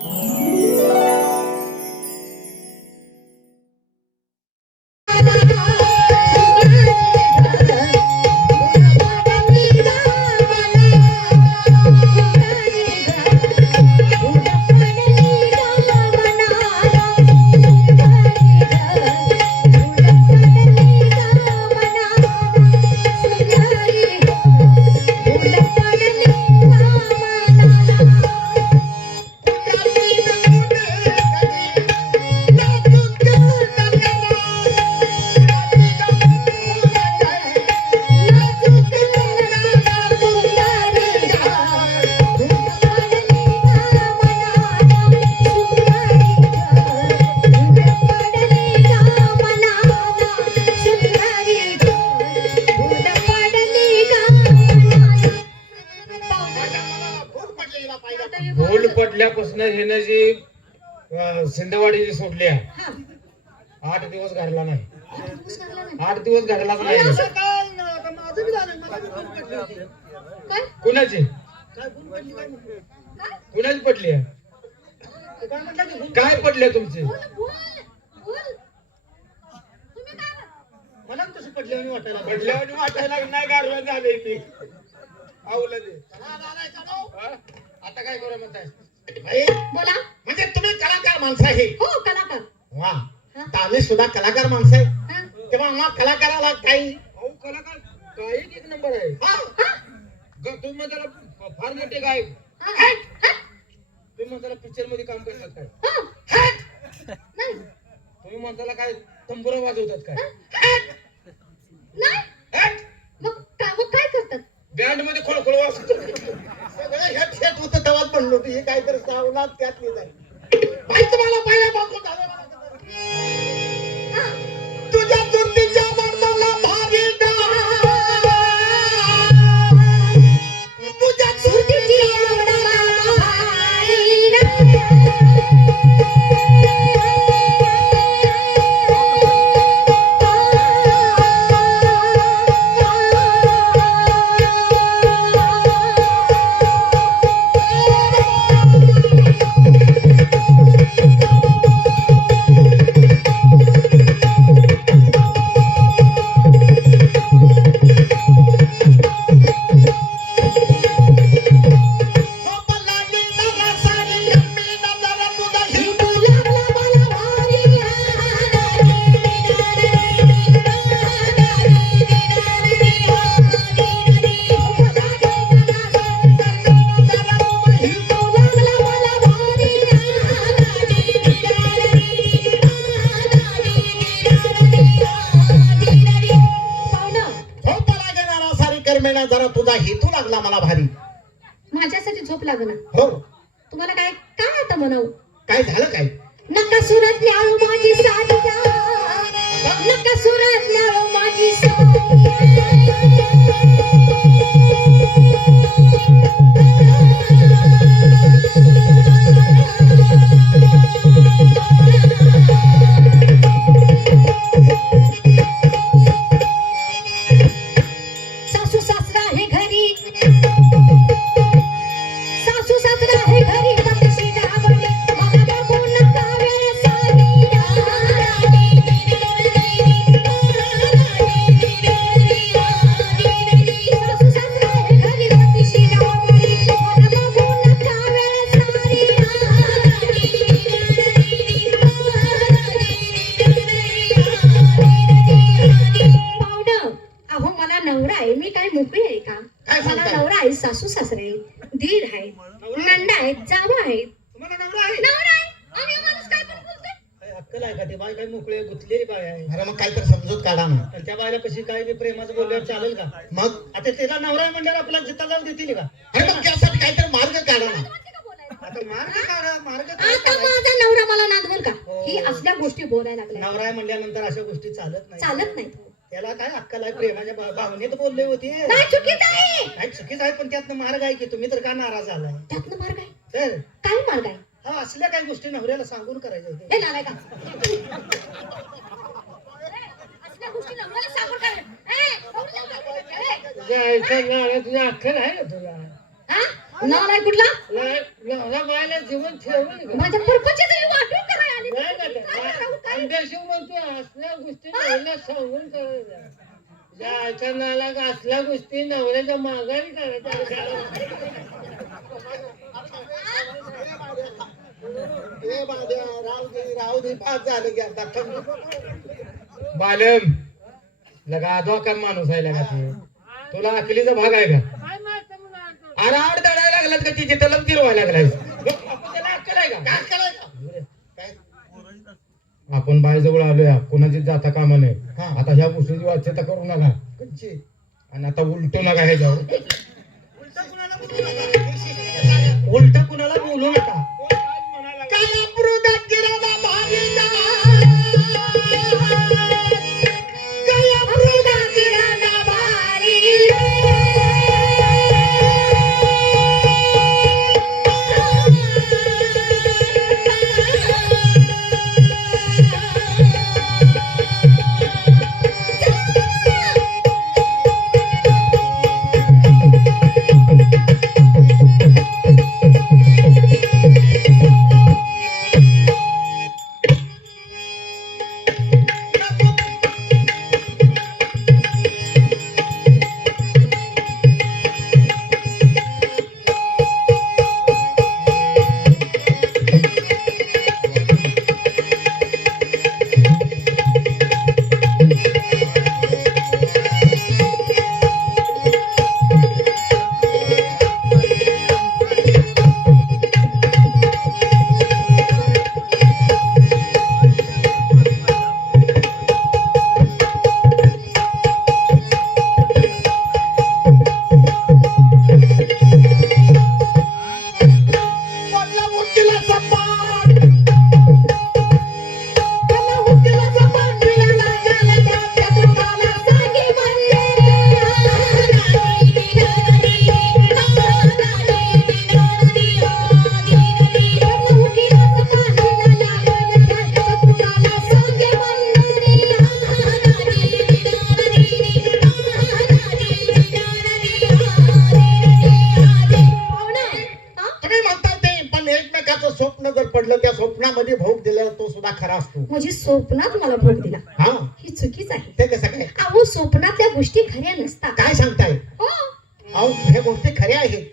बोल पडल्यापासून हिनं जी सिंधवाडी जी सोडली आहे आठ दिवस घडला नाही. आठ दिवस घडलाच नाही. कुणाची? कुणाची पडली आहे? काय पडले तुमचे? मला पटली आणि वाटायला. पडल्यावर वाटायला नाही गारवा झाले ती. आवलं ते. हा? आता काय करू म्हणताय बोला. म्हणजे तुम्ही कलाकार माणसं आहे. हो कलाकार. वा. आम्ही सुद्धा कलाकार माणसं आहे. हा? तेव्हा आम्हा कलाकाराला काही कलाकार काही एक नंबर आहे. हा, तुम्ही म्हणताला फ- फार मोठे गायक? तुम्ही म्हणताला पिक्चरमध्ये काम करतात काय? हा? नाही. तुम्ही म्हणताला काय तंबुरा वाजवतात काय? नाही. हट! मग का- मग काय करतात? बँडमध्ये खोळखोळ वाजवतात. ह्यात हेट होतं तेव्हाच म्हणलो होतो हे तर सावलात त्यात नाही माहीत मला पहिल्या पहिल्यापासून झालं सारी करमेना जरा तुझा हेतू लागला मला भारी. माझ्यासाठी झोप लागणार हो. तुम्हाला काय काय आता म्हणावं? काय झालं काय? नका सुरत न्याळू माझी साडिया नका सुरत न्याळू माझी सासू सासू सासरे दीर आहेत नंदा आहेत जावं आहेत. तुम्हाला नवरा आहे? नवरा आहे. आणि माणूस काय पण बोलतोय. काय अक्कल आहे का? ते बाय काय मोकळे गुंतलेली बाय आहे. अरे मग काहीतरी समजूत काढा ना आणि त्या बायला कशी काय बी प्रेमाचं बोलल्यावर चालेल का? मग? आता तिला नवरा आहे म्हणल्यावर आपला जिता लावून देतील का? अरे मग त्यासाठी काहीतरी मार्ग काढा ना? आता मार्ग काढा मार्ग काय आता काढा? माझा नवरा मला नादवल का? हो. ही असल्या गोष्टी बोलायला लागल्या. नवरा आहे म्हणल्यानंतर अशा गोष्टी चालत नाही. चालत नाही त्याला काय अक्कल आहे? प्रेमाच्या भा- भावनेत बोलले होते. काय चुकीचं आहे? काय चुकीच आहे? पण त्यातनं मार्ग आहे की तुम्ही तर का नाराज झालाय त्यातनं मार्ग आहे? तर? काय मार्ग आहे? हा असल्या काही गोष्टी नवऱ्याला सांगून करायच्या होत्या. हे नालाय का असल्या गोष्टी नवऱ्याला सांगून काय ए, नवऱ्याला सांगून काय? ए, तुझ्या आईचा नाळा तुझ्या अक्कल आहे ना तुला? हा? नाही कुठला? जीवन ठेवलं का? माझ्या वाटून करायला आली. नाही तर का काय करावं, अंधेशी म्हणतो असल्या गोष्टी नवऱ्याला सांगून करायच्या. ज्या नाला असल्या गोष्टी नवऱ्याच्या माघारी करायच्या. बालम लगा धोका माणूस आहे लगा ते. तुला अकलीचा भाग आहे का? अरे आड दडायला लागलात का तिथे तलम तिरवायला लागलाय अक्कल आहे का? काय करायचं काय आपण बायजवळ आलोय कोणाची जाता कामा नये. हा. आता ह्या गोष्टीची वाच्यता करू नका. आणि आता उलटू नका ह्याच्यावर उलट कुणाला बोलू नका? म्हणजे स्वप्नात मला भोग दिला. हा. ही चुकीच आहे. ते कसं काय? अहो स्वप्नातल्या गोष्टी खऱ्या नसतात. काय सांगताय? हो. अहो ह्या गोष्टी खऱ्या आहेत.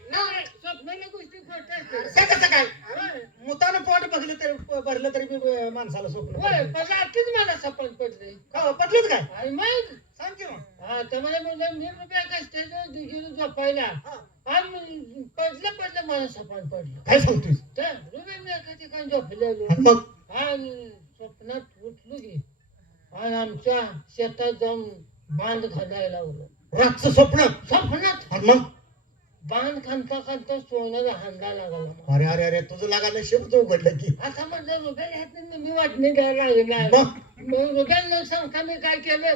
कसं काय? मुतानं पोट बघलं तरी भरलं तरी बी माणसाला स्वप्न पडलं. मला सपन पडले. का पडलं काय? आणि मग? सांग की मग. हा तर मला म्हणलं मी रुपया का स्टेजवर गेलो झोपायला. हा. आणि पडलं पडलं मला सपन पडलं. काय सांगतोय तर रुपये मी एका ठिकाणी झोपलेलो. आणि मग? आणि स्वप्नात उठलो की आणि आमच्या शेतात जाऊन बांध खांदायला लावलं. रातचं स्वप्न? स्वप्नात. आणि मग? बांध खांदता खांदता सोन्याला हांदा लागला. अरे अरे अरे तुझं लागा नशीबच उघडलं की. आता म्हटलं रुपये ह्यात मी वाटणी द्यायला लागणार. मग? मग रुपयाला न सांगता मी काय केलं?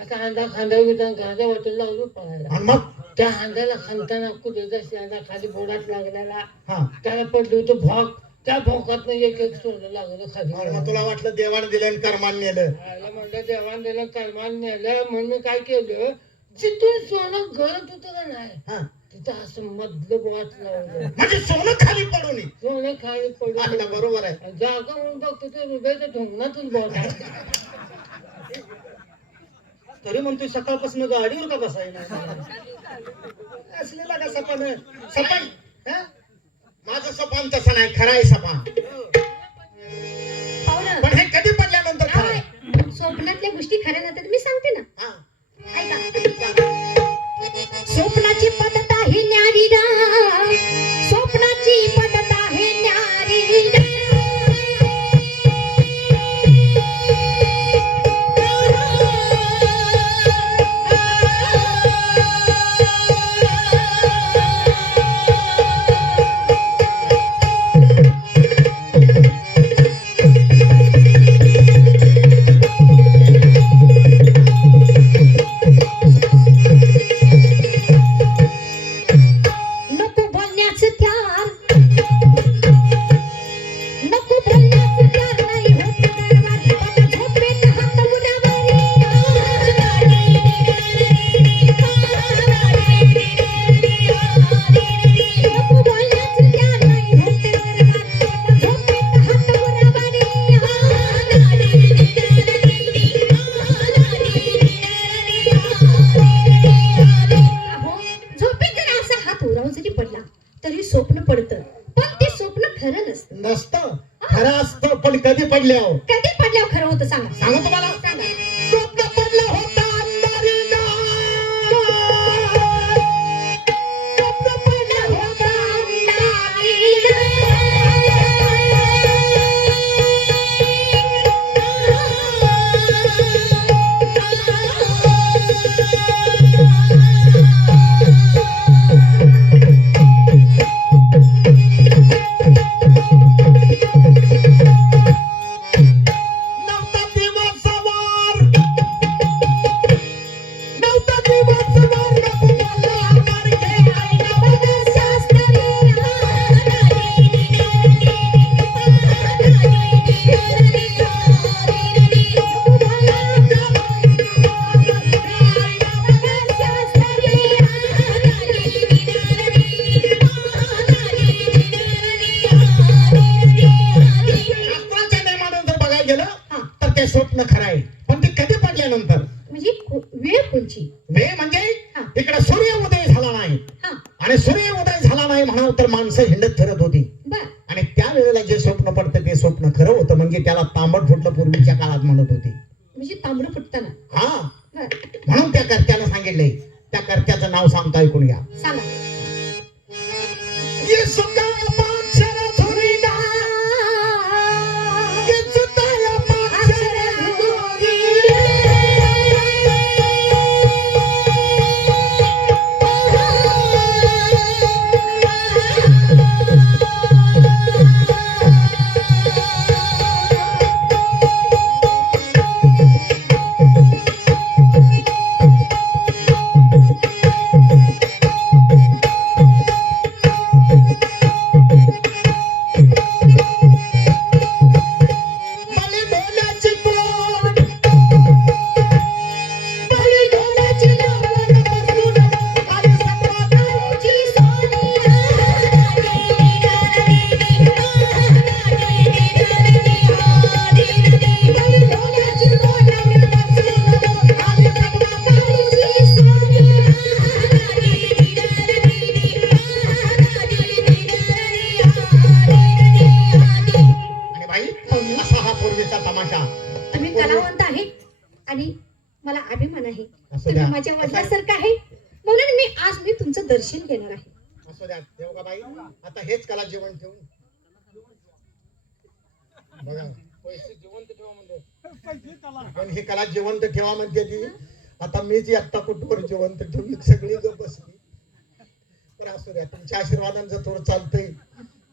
आता हांदा खांदा घेऊन गांजा वाटून लागलो पळायला. आणि मग? त्या हांद्याला खांदताना कुठे खाली बोडात लागलेला. हा. त्याला पडलं होतं भोग त्या भोकात एक एक सोनं लागलं खाली. तुला वाटलं देवाने दिलं आणि कर्मान नेलं? आयला म्हणलं देवान दिलं करमान नेलं म्हणून मी काय केलं? जिथून सोनं गरज होतं का नाही? हा. तिथं असं मधलं बोट लावलं. म्हणजे सोनं खाली पडू नये सोनं खाली पडून बरोबर आहे. जागा म्हणून बघतो ते रुपयाच्या ढोंगणातच बोट आहे तरी म्हणतोय सकाळपासून गाडीवर का बसायला? असलेला का सपान? सपान हा? माझं सपान तसं नाही खरं आहे सपान. पाहुणं. पण हे कधी पडल्यानंतर खरं आहे? काय? स्वप्नातल्या गोष्टी खऱ्या नसतात मी सांगते ना. हा. ऐका. स्वप्नाची पद्धत आहे न्यारी रा. स्वप्नाची पद्धत कधी प्रयत्न खरा आहे आता हेच कला जेवण ठेवून. बघा. पैसे जिवंत ठेवा म्हणजे पण ही कला जिवंत ठेवा म्हणते ती. आता मीच एकटा कुठवर जिवंत ठेवली सगळी गप बसली. पण असू द्या. तुमच्या आशीर्वादांचं थोडं चालतंय.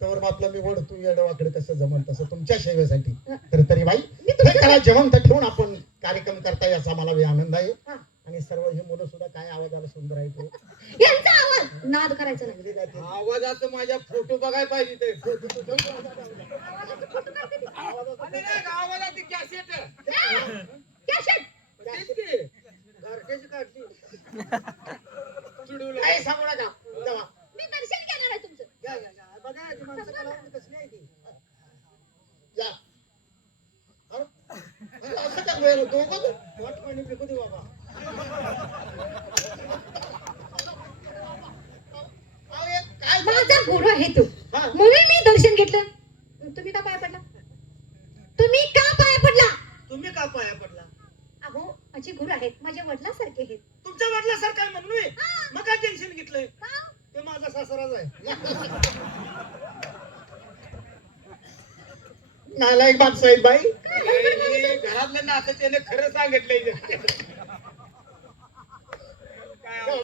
तर आपलं मी वडतू येडवाकडे कसं जमन तसं तुमच्या सेवेसाठी. तर तरी बाई मी हे कला जिवंत ठेवून आपण कार्यक्रम करता याचा मला आनंद आहे. आणि सर्व ही मुलं सुद्धा काय आवाजाला सुंदर आहे तो यांचा आवाज! नाद करायचा नाही. आवाजाचं माझ्या फोटो बघायला पाहिजे ते. आणि नाही का आवाजाची कॅसेट कॅसेट तेच की. घरट्याची काढली चिडवलं. काय सांगू नका. जावा. मी दर्शन घेणार आहे तुमचं. या, या, या. बघा ती माणसं कलावंत कसली आहे ती. या. अरे, अरे, असं का वेळ पाणी फेकू दे बाबा अहो, हे काय माझा गुरु आहे तू. हा. म्हणून मी दर्शन घेतलं. तुम्ही का पाय पडला? तुम्ही का पाय पडला? तुम्ही का पाया पडला? अहो माझे गुरु आहेत. माझ्या वडिलासारखे आहेत. तुमच्या वडिलासारखं आहे म्हणून मी. मग काय टेन्शन घेतलंय? ते माझा सासराच आहे. नालायक माणसं आहेत बाई हे घरातलं नातं त्याने खरं सांगितलंय.